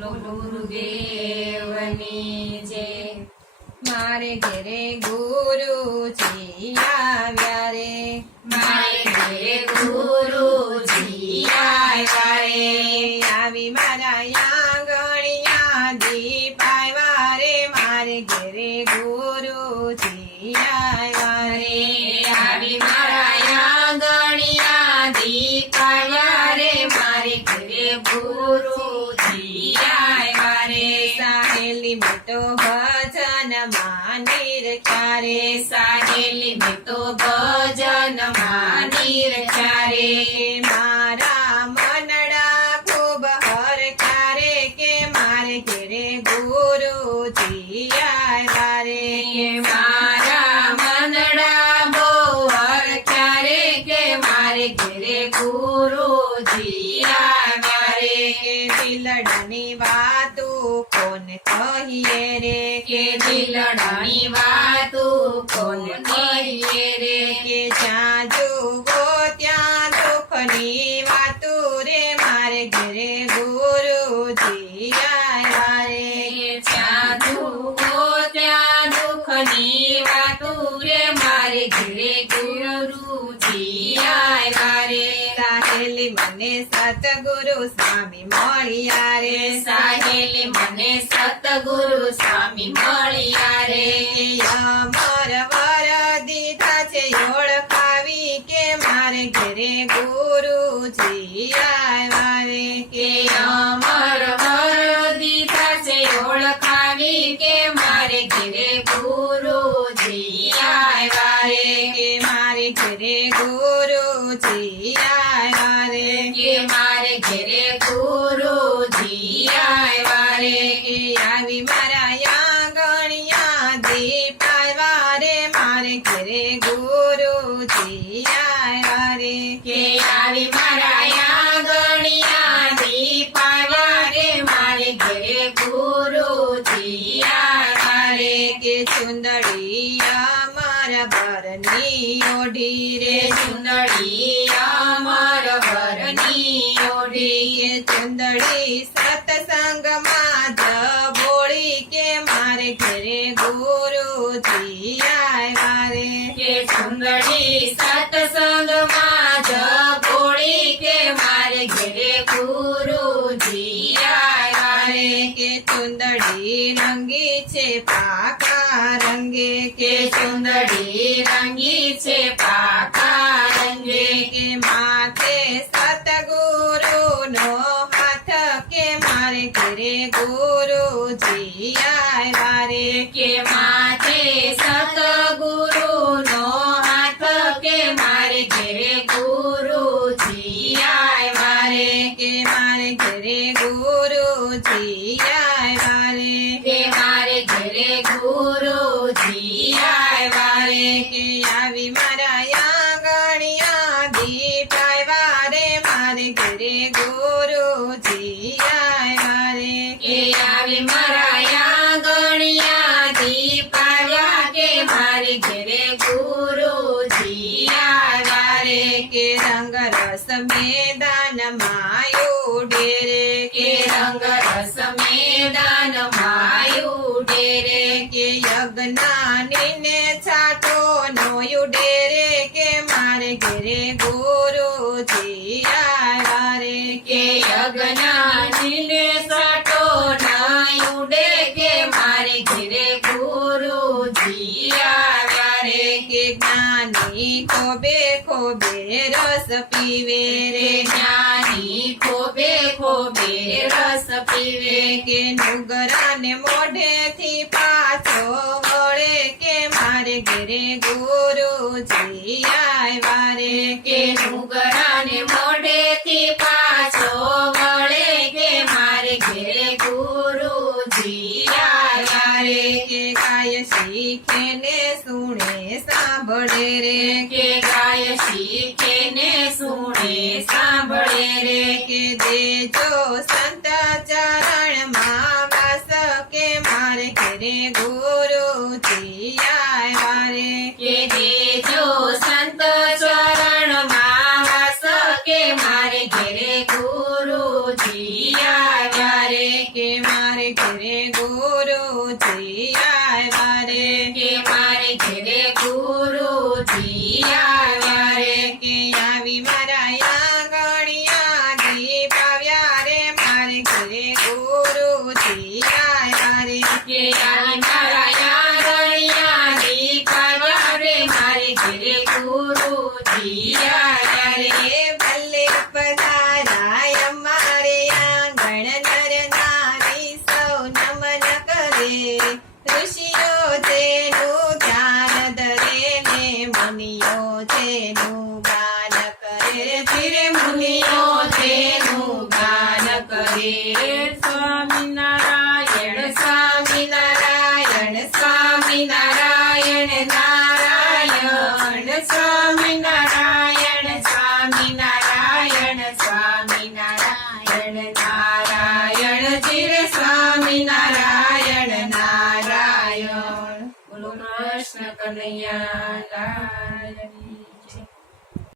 બોલો ગુરુદેવની જય। મારે ઘરે ગુરુજી આવ્યા રે, મારે ઘરે ગુરુજી આવ્યા રે, આવી મારા આંગણિયા દીપ આવ્યા રે, મારે ઘરે ગુરુજી આવ્યા રે, આવી મારા આંગણિયા દીપ આવ્યા રે, મારે ઘરે ગુરુજી આવ્યા રે, સાહેલી મોટો ભજન માની રખ્યા રે, સાહેલી મેં તો ભજન માની રખ્યા રે, મારા મનડા ખૂબ હરખ્યા રે, કે મારે ઘરે ગુરુજી આવ્યા રે, મારા મનડા બહુ હરખ્યા રે, કે મારે ઘરે ગુરુજી આવ્યા રે, દિલડાની વાતું કોને કહીએ રે, કે દિલડાની વાતું કોને કહીએ રે, કે જ્યાં જુઓ ત્યાં દુઃખની વાતું રે, મારે ઘરે ગુરુજી આવ્યા રે, જ્યાં જુઓ ત્યાં દુઃખની વાતું રે, મારે ઘરે ગુરુજી આવ્યા રે, સાહેલી મને સતગુરુ સ્વામી મળ્યા રે, સાહેલી મને સતગુરુ સ્વામી મળ્યા રે, અમર વર દીધા છે ઓળખાવી, કે મારે ઘરે ગુરુજી આવ્યા રે, કે અમર વર દીધા છે ઓળખાવી, કે મારે ઘરે ગુરુજી આવ્યા રે, કે મારે ઘરે ગુરુજી આવ્યા રે, કે મારે ઘરે ગુરુજી આવ્યા રે, કે આવી મારા આંગણિયા દીપ આવ્યા રે, મારે ઘરે ગુરુજી આવ્યા રે, કે આવી મારા આંગણિયા દીપ આવ્યા રે, મારે ઘરે ગુરુજી આવ્યા રે, કે ચુંદડી અમારા ભરની ઓઢી રે, ચુંદડી અમર વરની ઓઢી, કે ચુંદડી સત્સંગમાં જબોળી, કે મારે ઘરે ગુરુજી આવ્યા રે, કે ચુંદડી સત્સંગમાં જપોળી, કે મારે ઘરે ગુરુજી આવ્યા રે, કે ચુંદડી રંગી છે પાકા રંગે, કે ચુંદડી રંગી છે પાકા રંગે, કે માથે સતગુરુનો હાથ, કે મારે ઘરે ગુરુજી આવ્યા રે, કે માથે સતગુરુનો હાથ, કે મારે ઘરે ગુરુજી આવ્યા રે, કે મારે ઘરે ગુરુજી આવ્યા રે, કે મારે ઘરે ગુરુજી આવ્યા રે, કે આવી મારા આંગણિયા દીપ આવ્યા રે, મારે ઘરે ગુરુજી આવ્યા રે, કે આવી મારા આંગણિયા દીપ આવ્યા, કે મારે ઘરે ગુરુજી આવ્યા રે, કે રંગ રસ મેદાનમાં ઉડે રે, કે રંગ રસ મેદાનમાં ઉડે રે, કે યજ્ઞાની ને છાટો નો ઉડે રે, કે મારે ઘરે ગુરુજી આવ્યા રે, કે યજ્ઞાનીને સાટો ના ઉડે, કે મારે ઘરે ગુરુજી આવ્યા રે, કે જ્ઞાની ખોબે ખોબે રસ પીવે રે, રે જ્ઞાની ખોબે ખોબે રસ પીવે, કે નુગરાને મોઢેથી પાછો વળે, કે મારે ઘરે ગુરુજી આવ્યા રે, કે નુગરાને મોઢેથી પાછો વળે, કે મારે ઘરે ગુરુજી આવ્યા રે, કે ગાય શીખે ને સુણે સાંભળે રે, કે ગાય શીખે ને સુણે સાંભળે રે, કે દેજો સંત ચરણમાં વાસ, કે મારે ઘરે ગુરુજી આવ્યા રે, કે દેજો સંત ચરણમાં વાસ, કે મારે ઘરે ગુરુજી આવ્યા રે, કે ગુરુજી આવ્યા રે કે મારે ઘેરે ગુરુજી આવ્યા રે કે આવી મારા આંગણિયા દીપ આવ્યા રે મારે ઘરે ગુરુજી આવ્યા રે કે આવી મારા આંગણિયા દીપ આવ્યા રે મારે ઘેરે ગુરુજી આવ્યા રે રે ભલે પધારાય અમારે આંગણ નર નારી સૌ નમન કરે ઋષિઓ તેનું ધ્યાન ધરે ને મુનિઓ તેનું ગાન કરે ધીરે મુનિઓ તેનું ગાન કરે સ્વામિનારાયણ સ્વામિનારાયણ સ્વામિનારાયણ નારાયણ સ્વામિનારાયણ સ્વામિનારાયણ સ્વામિનારાયણ નારાયણ ધીરે સ્વામિનારાયણ નારાયણ બોલો કૃષ્ણ કનૈયા લાલ